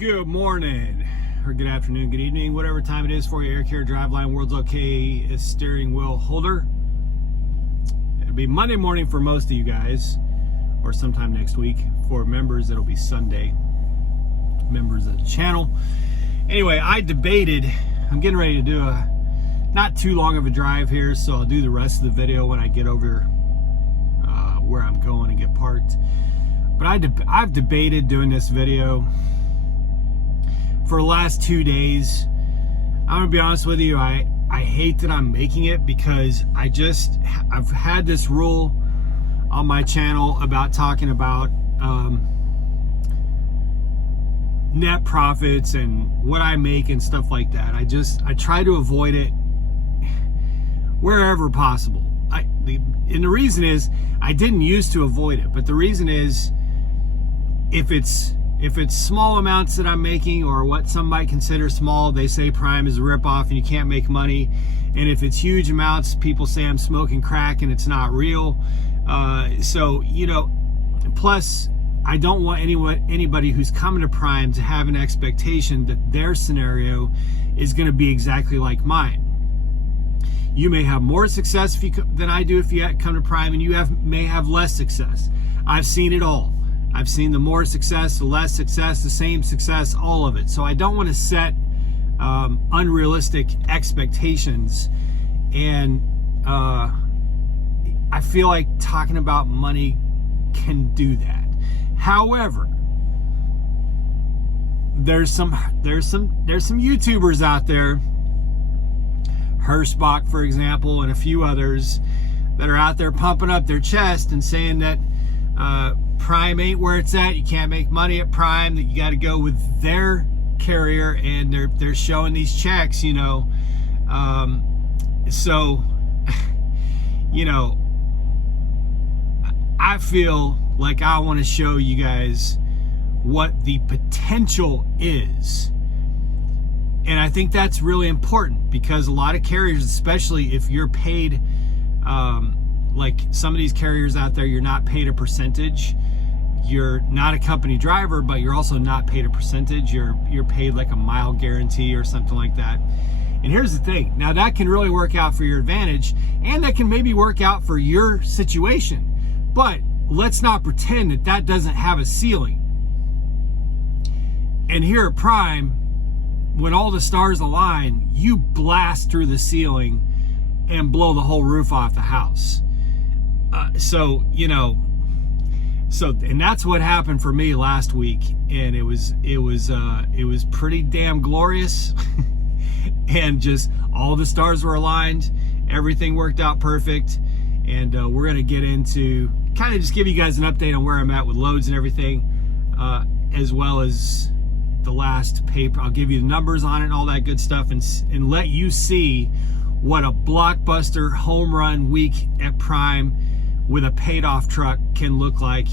Good morning, or good afternoon, good evening, whatever time it is for you. Eric here, Driveline World's Okay steering wheel holder. It'll be Monday morning for most of you guys, or sometime next week. For members, it'll be Sunday, members of the channel. Anyway, I debated, I'm getting ready to do a not too long of a drive here, so I'll do the rest of the video when I get over where I'm going and get parked. But I've debated doing this video for the last 2 days. I'm gonna be honest with you, I hate that I'm making it, because I've had this rule on my channel about talking about net profits and what I make and stuff like that. I try to avoid it wherever possible. And the reason is, I didn't used to avoid it, but the reason is, if it's small amounts that I'm making, or what some might consider small, they say Prime is a ripoff and you can't make money. And if it's huge amounts, people say I'm smoking crack and it's not real. So, you know, plus I don't want anybody who's coming to Prime to have an expectation that their scenario is going to be exactly like mine. You may have more success than I do if you come to Prime, and you may have less success. I've seen it all. I've seen the more success, the less success, the same success, all of it. So I don't want to set unrealistic expectations. And I feel like talking about money can do that. However, there's some YouTubers out there, Hirschbach, for example, and a few others, that are out there pumping up their chest and saying that Prime ain't where it's at. You can't make money at Prime, that you got to go with their carrier, and they're showing these checks, you know. So, you know, I feel like I want to show you guys what the potential is. And I think that's really important, because a lot of carriers, especially if you're paid, like some of these carriers out there, you're not paid a percentage. You're not a company driver, but you're also not paid a percentage. You're paid like a mile guarantee or something like that. And here's the thing. Now, that can really work out for your advantage, and that can maybe work out for your situation. But let's not pretend that that doesn't have a ceiling. And here at Prime, when all the stars align, you blast through the ceiling and blow the whole roof off the house. So, you know, and that's what happened for me last week, and it was pretty damn glorious. And just all the stars were aligned, everything worked out perfect. And we're gonna get into kind of just give you guys an update on where I'm at with loads and everything, as well as the last paper. I'll give you the numbers on it and all that good stuff, and let you see what a blockbuster home run week at Prime with a paid off truck can look like.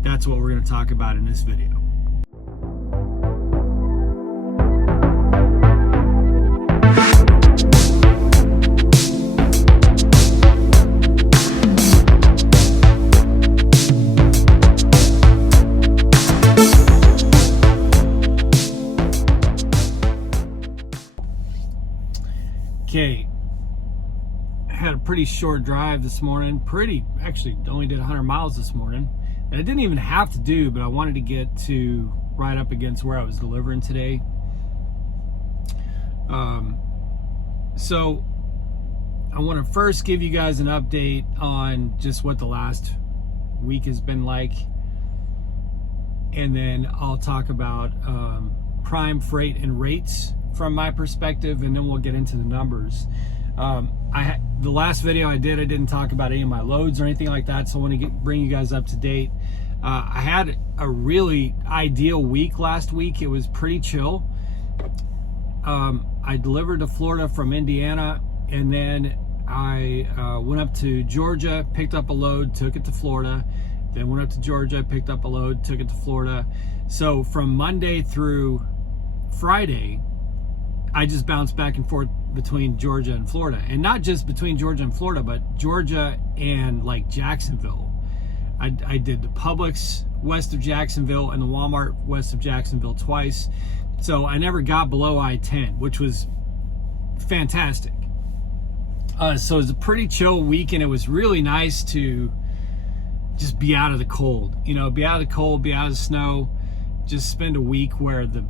That's what we're going to talk about in this video. Okay, I had a pretty short drive this morning. Actually only did 100 miles this morning. And I didn't even have to do, but I wanted to get to right up against where I was delivering today. So I want to first give you guys an update on just what the last week has been like. And then I'll talk about Prime freight and rates from my perspective, and then we'll get into the numbers. The last video I didn't talk about any of my loads or anything like that, so I want to bring you guys up to date. I had a really ideal week last week. It was pretty chill. I delivered to Florida from Indiana, and then I went up to Georgia, picked up a load, took it to Florida, then went up to Georgia, picked up a load, took it to Florida. So from Monday through Friday, I just bounced back and forth between Georgia and Florida, and not just between Georgia and Florida, but Georgia and like Jacksonville. I did the Publix west of Jacksonville and the Walmart west of Jacksonville twice. So I never got below I-10, which was fantastic. So it was a pretty chill week, and it was really nice to just be out of the cold. You know, be out of the cold, be out of the snow. Just spend a week where the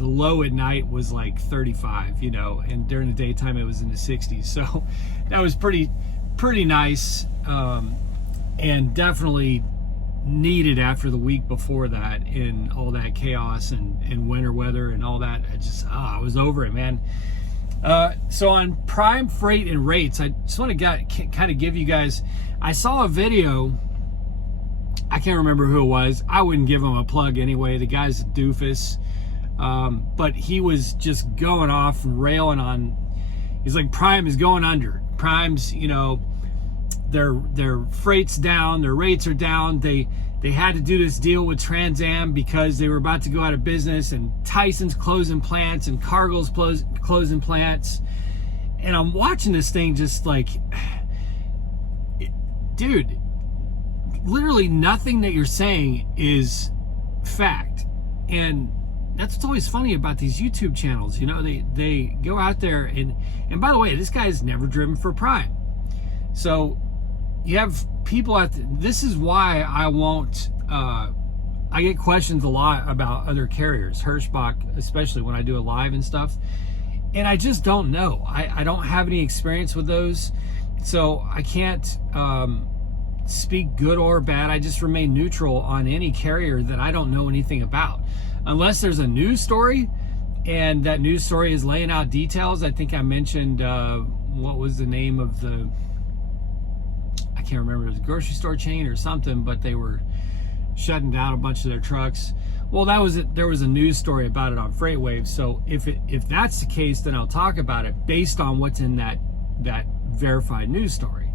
low at night was like 35, you know, and during the daytime it was in the 60s. So that was pretty nice, and definitely needed after the week before that, in all that chaos and winter weather and all that. I was over it, man. So on Prime Freight and rates, I just want to kind of give you guys, I saw a video, I can't remember who it was. I wouldn't give him a plug anyway. The guy's a doofus. But he was just going off and railing on, he's like, Prime is going under. Prime's, you know, their freight's down, their rates are down. They had to do this deal with Trans Am because they were about to go out of business, and Tyson's closing plants and Cargill's closing plants. And I'm watching this thing just like, dude, literally nothing that you're saying is fact. And that's what's always funny about these YouTube channels. You know, they go out there and by the way, this guy's never driven for Prime. So you have people out there. This is why I won't, I get questions a lot about other carriers, Hirschbach, especially when I do a live and stuff. And I just don't know. I don't have any experience with those. So I can't speak good or bad. I just remain neutral on any carrier that I don't know anything about. Unless there's a news story, and that news story is laying out details. I think I mentioned, what was the name of the, I can't remember, it was a grocery store chain or something, but they were shutting down a bunch of their trucks. Well, there was a news story about it on FreightWaves. So if that's the case, then I'll talk about it based on what's in that verified news story.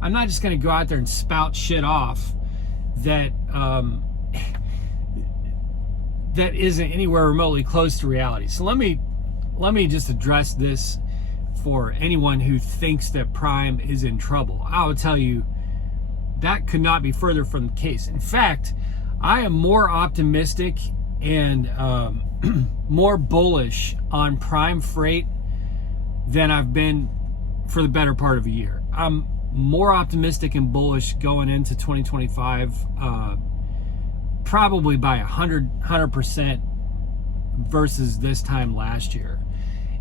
I'm not just going to go out there and spout shit off that that isn't anywhere remotely close to reality. So let me just address this for anyone who thinks that Prime is in trouble. I will tell you that could not be further from the case. In fact, I am more optimistic and more bullish on Prime Freight than I've been for the better part of a year. I'm more optimistic and bullish going into 2025, probably by 100% versus this time last year.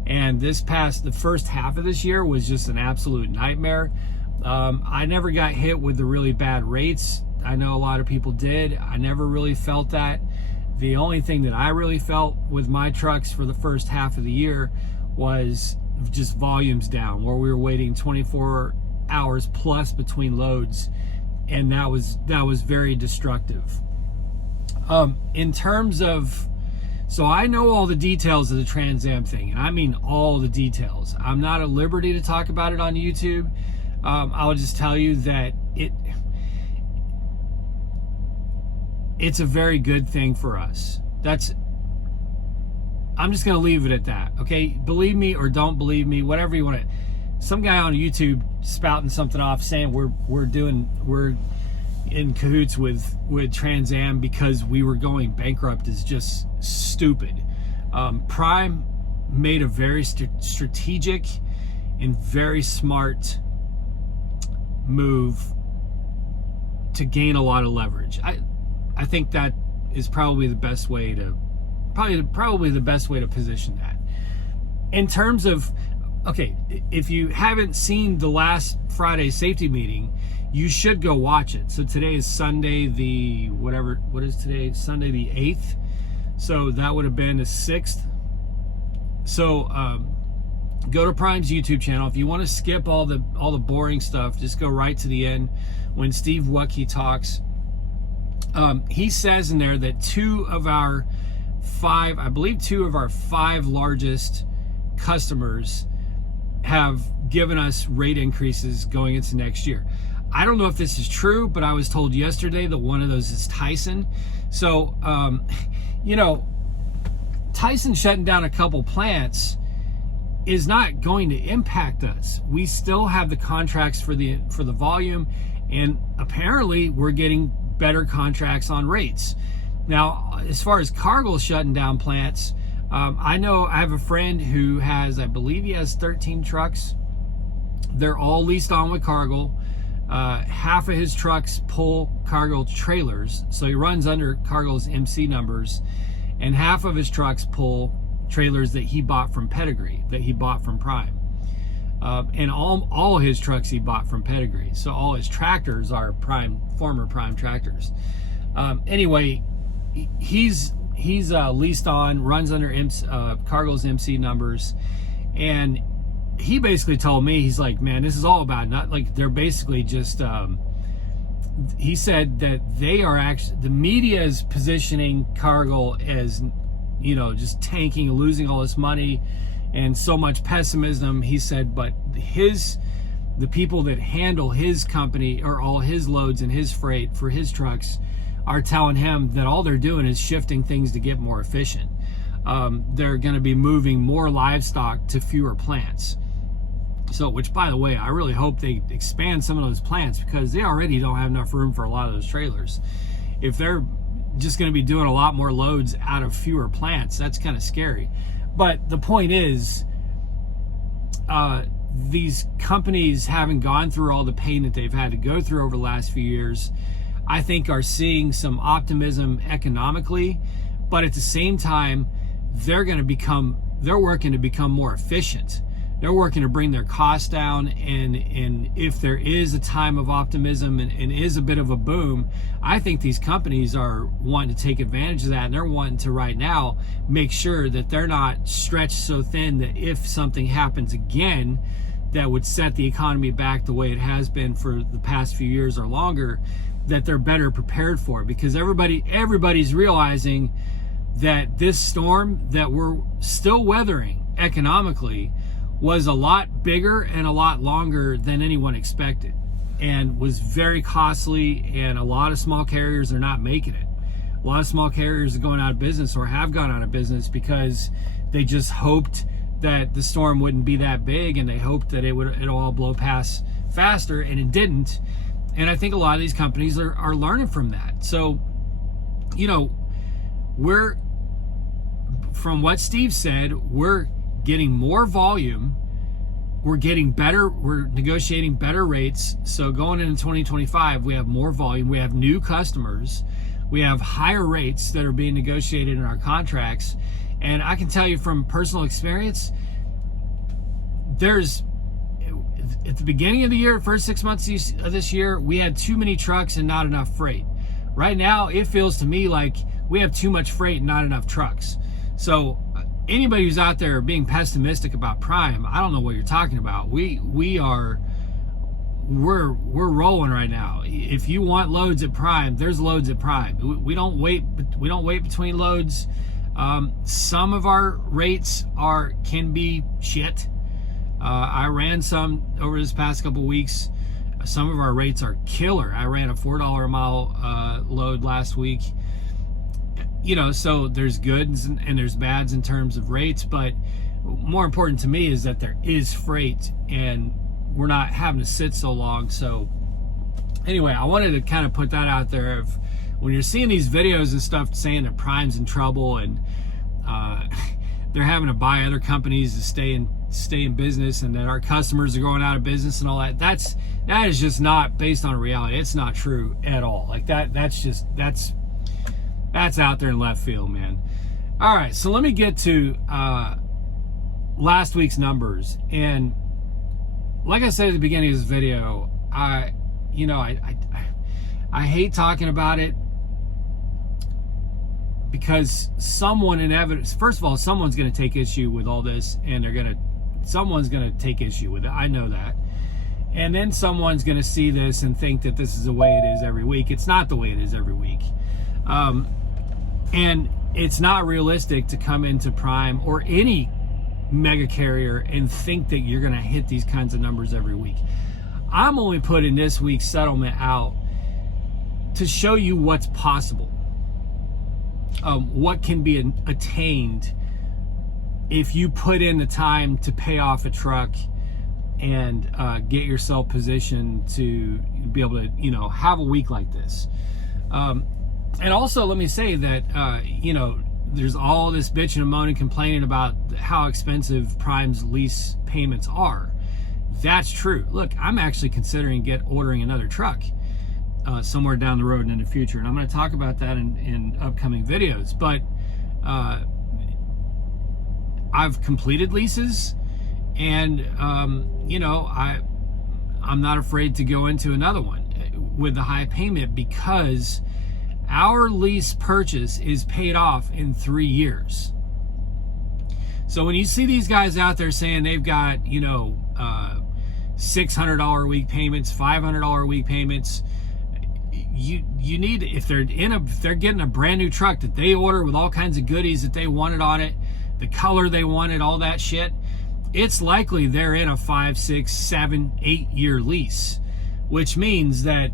And the first half of this year was just an absolute nightmare. I never got hit with the really bad rates. I know a lot of people did. I never really felt that. The only thing that I really felt with my trucks for the first half of the year was just volumes down, where we were waiting 24 hours plus between loads, and that was very destructive. In terms of, so I know all the details of the Trans Am thing, and I mean all the details. I'm not at liberty to talk about it on YouTube. I'll just tell you that it's a very good thing for us. I'm just going to leave it at that. Okay, believe me or don't believe me, whatever you want to. Some guy on YouTube spouting something off saying we're in cahoots with Trans Am because we were going bankrupt is just stupid. Prime made a very strategic and very smart move to gain a lot of leverage. I think that is probably the best way to position that. In terms of, okay, if you haven't seen the last Friday safety meeting, you should go watch it. So today is Sunday what is today? Sunday the 8th. So that would have been the 6th. So go to Prime's YouTube channel. If you want to skip all the boring stuff, just go right to the end when Steve Wucky talks. He says in there that two of our five largest customers have given us rate increases going into next year. I don't know if this is true, but I was told yesterday that one of those is Tyson. So, Tyson shutting down a couple plants is not going to impact us. We still have the contracts for the volume, and apparently we're getting better contracts on rates. Now, as far as Cargill shutting down plants, I know I have a friend who has, I believe he has 13 trucks. They're all leased on with Cargill. Half of his trucks pull Cargill trailers, so he runs under Cargill's MC numbers, and half of his trucks pull trailers that he bought from Pedigree, that he bought from Prime. And all his trucks he bought from Pedigree. So all his tractors are former Prime tractors. Anyway, he's leased on, runs under Cargill's MC numbers, and he basically told me, he's like, man, this is all about, not like, they're basically just, he said that they are actually, the media is positioning Cargill as, you know, just tanking and losing all this money and so much pessimism. He said, but the people that handle his company or all his loads and his freight for his trucks are telling him that all they're doing is shifting things to get more efficient. They're going to be moving more livestock to fewer plants. So, which, by the way, I really hope they expand some of those plants, because they already don't have enough room for a lot of those trailers. If they're just going to be doing a lot more loads out of fewer plants, that's kind of scary. But the point is, these companies, having gone through all the pain that they've had to go through over the last few years, I think are seeing some optimism economically, but at the same time, they're working to become more efficient. They're working to bring their costs down, and if there is a time of optimism and is a bit of a boom, I think these companies are wanting to take advantage of that, and they're wanting to right now make sure that they're not stretched so thin that if something happens again that would set the economy back the way it has been for the past few years or longer, that they're better prepared for it. Because everybody's realizing that this storm that we're still weathering economically was a lot bigger and a lot longer than anyone expected, and was very costly, and a lot of small carriers are not making it. A lot of small carriers are going out of business or have gone out of business because they just hoped that the storm wouldn't be that big, and they hoped that it'll all blow past faster, and it didn't. And I think a lot of these companies are learning from that. So, you know, from what Steve said, we're getting more volume, we're negotiating better rates. So going into 2025, we have more volume, we have new customers, we have higher rates that are being negotiated in our contracts. And I can tell you from personal experience, at the beginning of the year, first 6 months of this year, we had too many trucks and not enough freight. Right now, it feels to me like we have too much freight and not enough trucks. So anybody who's out there being pessimistic about Prime, I don't know what you're talking about. We're rolling right now. If you want loads at Prime, there's loads at Prime. We don't wait between loads. Some of our rates can be shit. I ran some over this past couple weeks. Some of our rates are killer. I ran a $4 a mile load last week. You know, so there's goods and there's bads in terms of rates, but more important to me is that there is freight and we're not having to sit so long. So anyway, I wanted to kind of put that out there. Of when you're seeing these videos and stuff saying that Prime's in trouble and they're having to buy other companies to stay in business, and that our customers are going out of business and all that, that is just not based on reality. It's not true at all. Like that's out there in left field, man. All right, so let me get to last week's numbers. And like I said at the beginning of this video, I hate talking about it, because first of all, someone's going to take issue with all this, and someone's going to take issue with it. I know that. And then someone's going to see this and think that this is the way it is every week. It's not the way it is every week. And it's not realistic to come into Prime or any mega carrier and think that you're going to hit these kinds of numbers every week. I'm only putting this week's settlement out to show you what's possible, what can be attained if you put in the time to pay off a truck and get yourself positioned to be able to, have a week like this. And also, let me say that, you know, there's all this bitching and moaning, complaining about how expensive Prime's lease payments are. That's true. Look, I'm actually considering ordering another truck somewhere down the road and in the future. And I'm going to talk about that in upcoming videos. But I've completed leases, and, you know, I'm not afraid to go into another one with the high payment, because our lease purchase is paid off in 3 years. So when you see these guys out there saying they've got, you know, $600 a week payments, $500 a week payments, you need, if they're getting a brand new truck that they order with all kinds of goodies that they wanted on it, the color they wanted, all that shit, it's likely they're in a 5, 6, 7, 8 year lease, which means that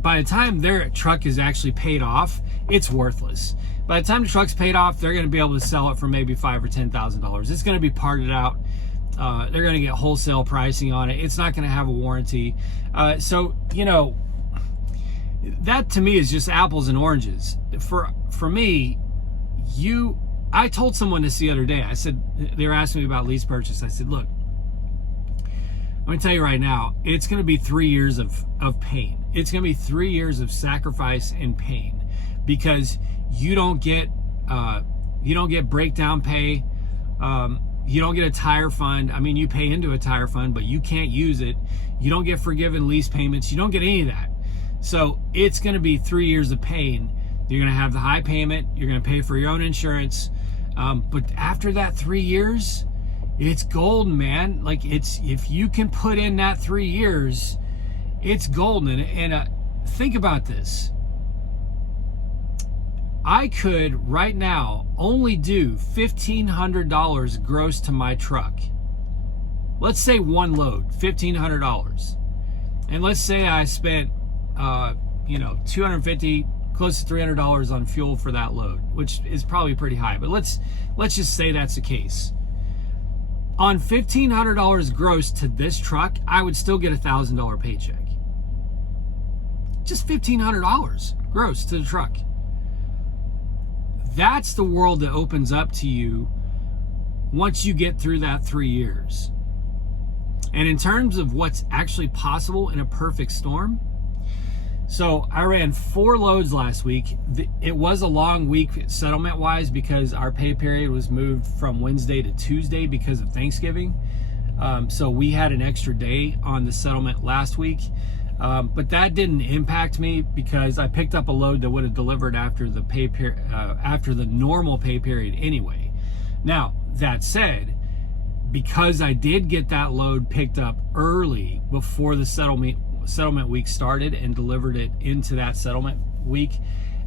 by the time their truck is actually paid off, it's worthless. By the time the truck's paid off, they're going to be able to sell it for maybe $5,000 or $10,000. It's going to be parted out. They're going to get wholesale pricing on it. It's not going to have a warranty. So, you know, that to me is just apples and oranges. For me, I told someone this the other day. I said, they were asking me about lease purchase. I said, look, I'm going to tell you right now, it's going to be 3 years of pain. It's going to be 3 years of sacrifice and pain, because you don't get breakdown pay. You don't get a tire fund. I mean, you pay into a tire fund, but you can't use it. You don't get forgiven lease payments. You don't get any of that. So it's going to be 3 years of pain. You're going to have the high payment. You're going to pay for your own insurance. But after that 3 years, it's golden, man. Like, if you can put in that 3 years, it's golden. And think about this. I could right now only do $1,500 gross to my truck. Let's say one load, $1,500. And let's say I spent, you know, $250, close to $300 on fuel for that load, which is probably pretty high. But let's just say that's the case. On $1,500 gross to this truck, I would still get a $1,000 paycheck. Just $1,500 gross to the truck. That's the world that opens up to you once you get through that 3 years. And in terms of what's actually possible in a perfect storm, so I ran 4 loads last week. It was a long week settlement-wise because our pay period was moved from Wednesday to Tuesday because of Thanksgiving. So we had an extra day on the settlement last week. But that didn't impact me because I picked up a load that would have delivered after the after the normal pay period anyway. Now, that said, because I did get that load picked up early before the settlement week started and delivered it into that settlement week,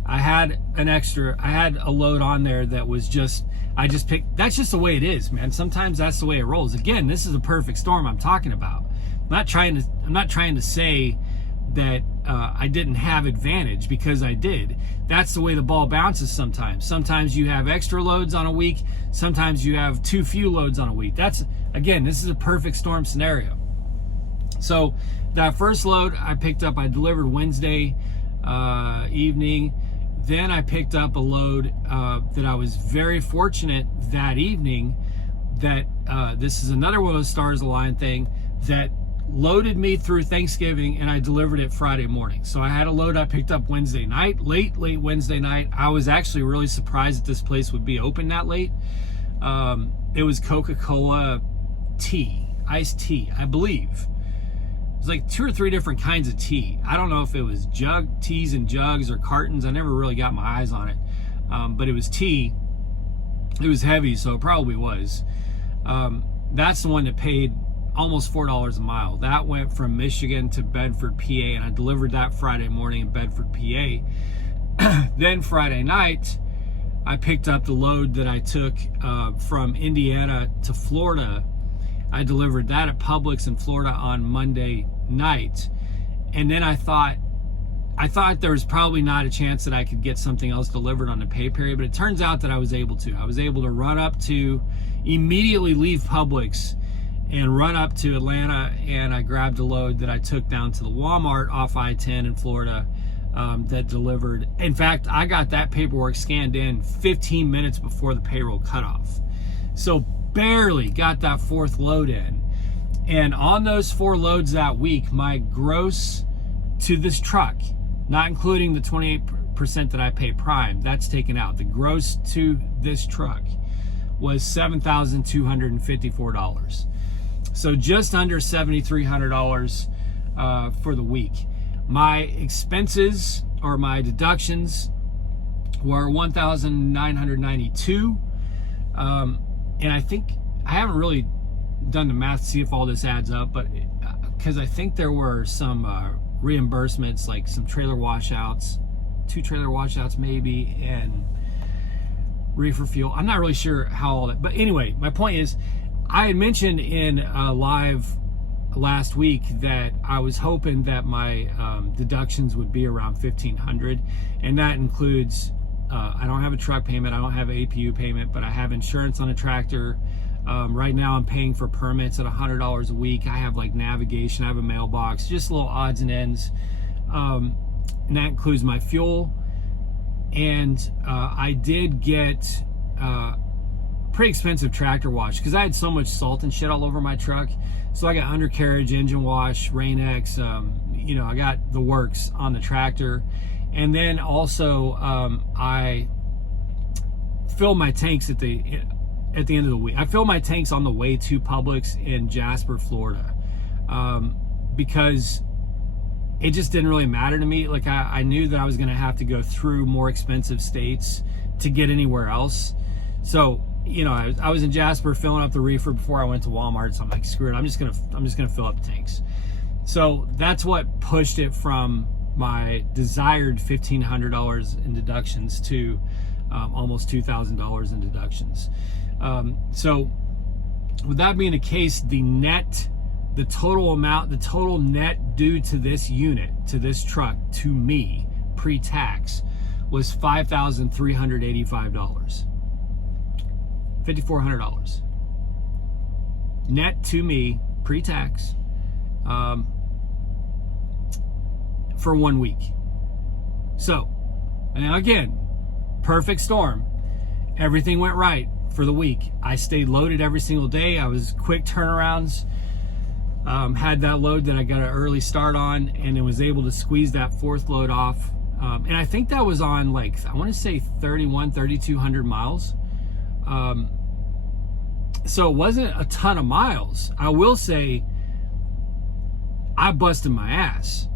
I had a load on there that was that's just the way it is, man. Sometimes that's the way it rolls. Again, this is a perfect storm I'm talking about. I'm not trying to say that I didn't have advantage, because I did. That's the way the ball bounces sometimes. Sometimes you have extra loads on a week. Sometimes you have too few loads on a week. Again, this is a perfect storm scenario. So that first load I picked up, I delivered Wednesday evening. Then I picked up a load that I was very fortunate that evening that this is another one of those stars aligned thing that loaded me through Thanksgiving, and I delivered it Friday morning. So I had a load I picked up Wednesday night, late Wednesday night. I was actually really surprised that this place would be open that late. It was Coca-Cola tea, iced tea, I believe. It was like 2 or 3 different kinds of tea. I don't know if it was teas and jugs or cartons. I never really got my eyes on it. But it was tea. It was heavy, so it probably was. That's the one that paid almost $4 a mile. That went from Michigan to Bedford, PA, and I delivered that Friday morning in Bedford, PA. Then Friday night, I picked up the load that I took from Indiana to Florida. I delivered that at Publix in Florida on Monday night. And then I thought there was probably not a chance that I could get something else delivered on the pay period, but it turns out that I was able to. I was able to run up to, immediately leave Publix and run up to Atlanta, and I grabbed a load that I took down to the Walmart off I-10 in Florida that delivered. In fact, I got that paperwork scanned in 15 minutes before the payroll cutoff. So barely got that fourth load in. And on those 4 loads that week, my gross to this truck, not including the 28% that I pay Prime, that's taken out. The gross to this truck was $7,254. So just under $7,300 for the week. My expenses or my deductions were $1,992. And I think I haven't really done the math to see if all this adds up, but because I think there were some reimbursements, like some trailer washouts, 2 trailer washouts maybe, and reefer fuel. I'm not really sure how all that, but anyway, my point is, I had mentioned in live last week that I was hoping that my deductions would be around $1,500, and that includes I don't have a truck payment, I don't have an APU payment, but I have insurance on a tractor. Right now I'm paying for permits at $100 a week. I have like navigation, I have a mailbox, just little odds and ends, and that includes my fuel. And I did get pretty expensive tractor wash because I had so much salt and shit all over my truck. So I got undercarriage, engine wash, Rain-X, you know, I got the works on the tractor. And then also I fill my tanks at the end of the week. I fill my tanks on the way to Publix in Jasper, Florida, because it just didn't really matter to me. Like I knew that I was going to have to go through more expensive states to get anywhere else. So, you know, I was in Jasper filling up the reefer before I went to Walmart. So I'm like, screw it. I'm just gonna fill up the tanks. So that's what pushed it from my desired $1,500 in deductions to almost $2,000 in deductions. So with that being the case, the total net due to this unit, to this truck, to me, pre-tax, was $5,385. $5,400 net to me, pre-tax, for 1 week. So, and now again, perfect storm. Everything went right for the week. I stayed loaded every single day. I was quick turnarounds. Had that load that I got an early start on, and it was able to squeeze that 4th load off. And I think that was on, like, I want to say 3,200 miles. So it wasn't a ton of miles. I will say I busted my ass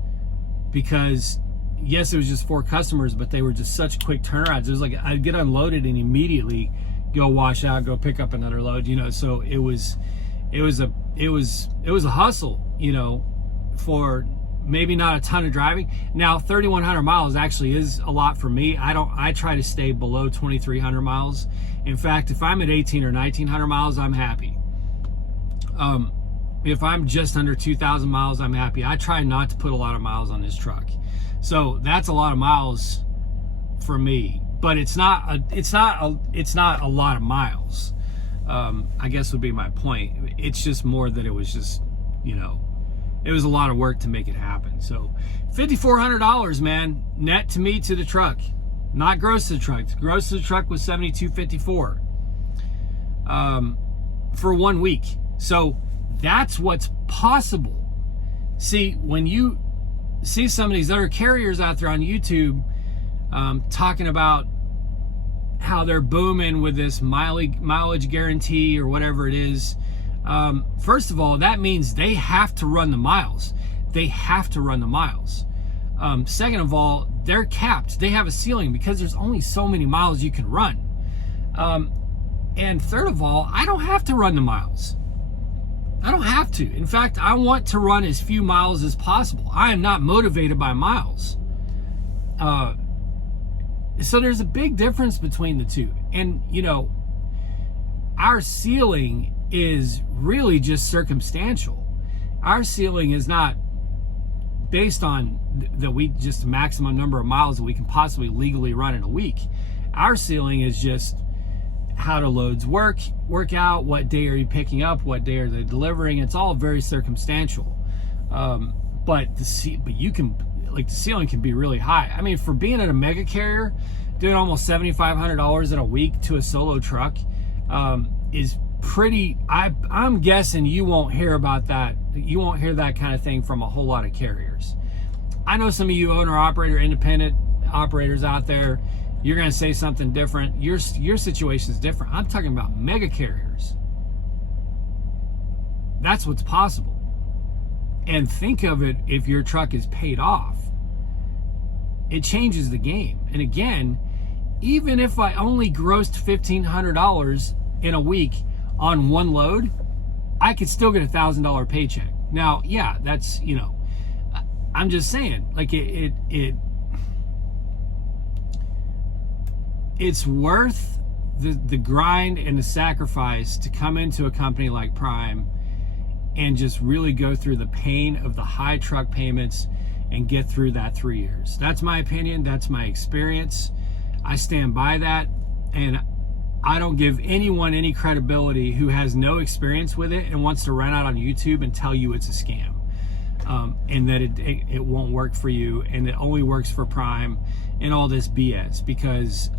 because, yes, it was just 4 customers, but they were just such quick turnarounds. It was like I'd get unloaded and immediately go wash out, go pick up another load, you know. So it was a hustle, you know, for maybe not a ton of driving. Now 3,100 miles actually is a lot for me. I try to stay below 2,300 miles. In fact, if I'm at 1,800 or 1,900 miles, I'm happy. If I'm just under 2,000 miles, I'm happy. I try not to put a lot of miles on this truck. So that's a lot of miles for me, but it's not a lot of miles. I guess would be my point. It's just more that it was just, you know, it was a lot of work to make it happen. So $5,400, man, net to me to the truck, not gross to the truck. The gross to the truck was $7,254 for 1 week. So that's what's possible. See, when you see some of these other carriers out there on YouTube talking about how they're booming with this mileage guarantee or whatever it is, first of all, that means they have to run the miles. They have to run the miles. Second of all, they're capped. They have a ceiling because there's only so many miles you can run. And third of all, I don't have to run the miles. I don't have to. In fact, I want to run as few miles as possible. I am not motivated by miles. So there's a big difference between the two. And, you know, our ceiling is really just circumstantial. Our ceiling is not based on just the maximum number of miles that we can possibly legally run in a week. Our ceiling is just how do loads work out, what day are you picking up, what day are they delivering. It's all very circumstantial. But you can, like the ceiling can be really high. I mean, for being at a mega carrier, doing almost $7,500 in a week to a solo truck is pretty. I'm guessing you won't hear about that. You won't hear that kind of thing from a whole lot of carriers. I know some of you owner operator independent operators out there, you're going to say something different. Your situation is different. I'm talking about mega carriers. That's what's possible. And think of it, if your truck is paid off, it changes the game. And again, even if I only grossed $1,500 in a week on one load, I could still get a $1,000 paycheck. Now, yeah, that's, you know, I'm just saying, like it's worth the grind and the sacrifice to come into a company like Prime and just really go through the pain of the high truck payments and get through that 3 years. That's my opinion. That's my experience. I stand by that, and I don't give anyone any credibility who has no experience with it and wants to run out on YouTube and tell you it's a scam, and that it won't work for you and it only works for Prime and all this BS, because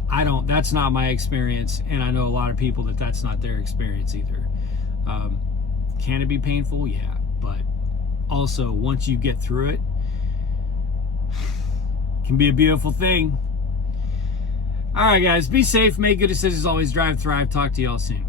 that's not my experience, and I know a lot of people that's not their experience either. Can it be painful? Yeah, but also once you get through it, it can be a beautiful thing. All right, guys, be safe, make good decisions, always drive, thrive. Talk to y'all soon.